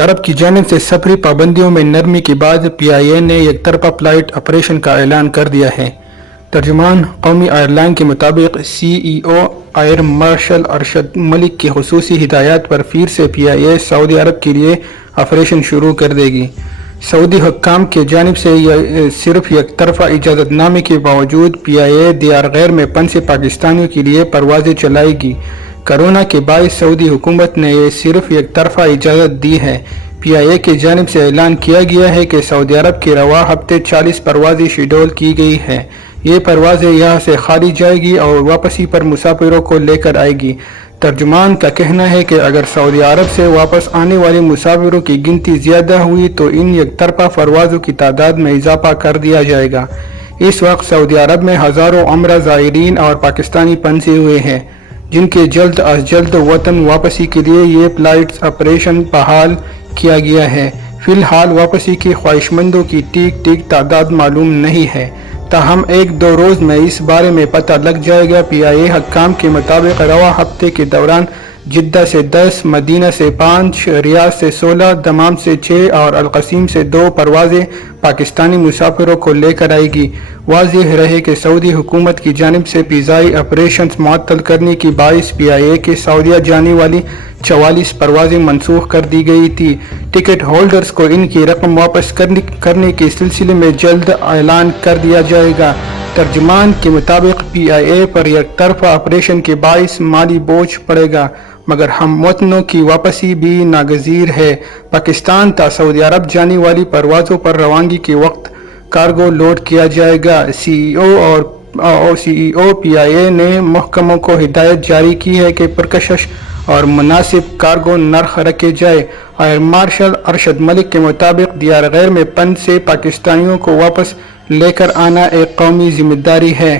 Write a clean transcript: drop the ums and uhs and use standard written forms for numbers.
عرب کی جانب سے سفری پابندیوں میں نرمی کے بعد پی آئی اے نے یک طرفہ فلائٹ آپریشن کا اعلان کر دیا ہے۔ ترجمان قومی ایئر لائن کے مطابق سی ای او ایئر مارشل ارشد ملک کی خصوصی ہدایات پر پھر سے پی آئی اے سعودی عرب کے لیے آپریشن شروع کر دے گی۔ سعودی حکام کی جانب سے صرف یک طرفہ اجازت نامے کے باوجود پی آئی اے دیار غیر میں پھنسے پاکستانیوں کے لیے پروازیں چلائے گی۔ کرونا کے باعث سعودی حکومت نے یہ صرف یک طرفہ اجازت دی ہے۔ پی آئی اے کی جانب سے اعلان کیا گیا ہے کہ سعودی عرب کے رواں ہفتے 40 پروازیں شیڈول کی گئی ہیں۔ یہ پروازیں یہاں سے خالی جائے گی اور واپسی پر مسافروں کو لے کر آئے گی۔ ترجمان کا کہنا ہے کہ اگر سعودی عرب سے واپس آنے والے مسافروں کی گنتی زیادہ ہوئی تو ان یک طرفہ پروازوں کی تعداد میں اضافہ کر دیا جائے گا۔ اس وقت سعودی عرب میں ہزاروں عمرہ زائرین اور پاکستانی پھنسے ہوئے ہیں، جن کے جلد از جلد وطن واپسی کے لیے یہ فلائٹ آپریشن بحال کیا گیا ہے۔ فی الحال واپسی کے خواہشمندوں کی ٹھیک تعداد معلوم نہیں ہے، تاہم ایک دو روز میں اس بارے میں پتہ لگ جائے گا۔ پی آئی اے حکام کے مطابق رواں ہفتے کے دوران جدہ سے 10، مدینہ سے 5، ریاض سے 16، دمام سے 6 اور القصیم سے 2 پروازیں پاکستانی مسافروں کو لے کر آئے گی۔ واضح رہے کہ سعودی حکومت کی جانب سے فضائی آپریشنز معطل کرنے کے باعث پی آئی اے کے سعودیہ جانے والی 44 پروازیں منسوخ کر دی گئی تھی۔ ٹکٹ ہولڈرز کو ان کی رقم واپس کرنے کے سلسلے میں جلد اعلان کر دیا جائے گا۔ ترجمان کے مطابق پی آئی اے پر یک طرفہ آپریشن کے باعث مالی بوجھ پڑے گا، مگر ہم وطنوں کی واپسی بھی ناگزیر ہے۔ پاکستان تا سعودی عرب جانے والی پروازوں پر روانگی کے وقت کارگو لوڈ کیا جائے گا۔ سی ای او پی آئی اے نے محکموں کو ہدایت جاری کی ہے کہ پرکشش اور مناسب کارگو نرخ رکھے جائے۔ ایئر مارشل ارشد ملک کے مطابق دیار غیر میں پھنسے پاکستانیوں کو واپس لے کر آنا ایک قومی ذمہ داری ہے۔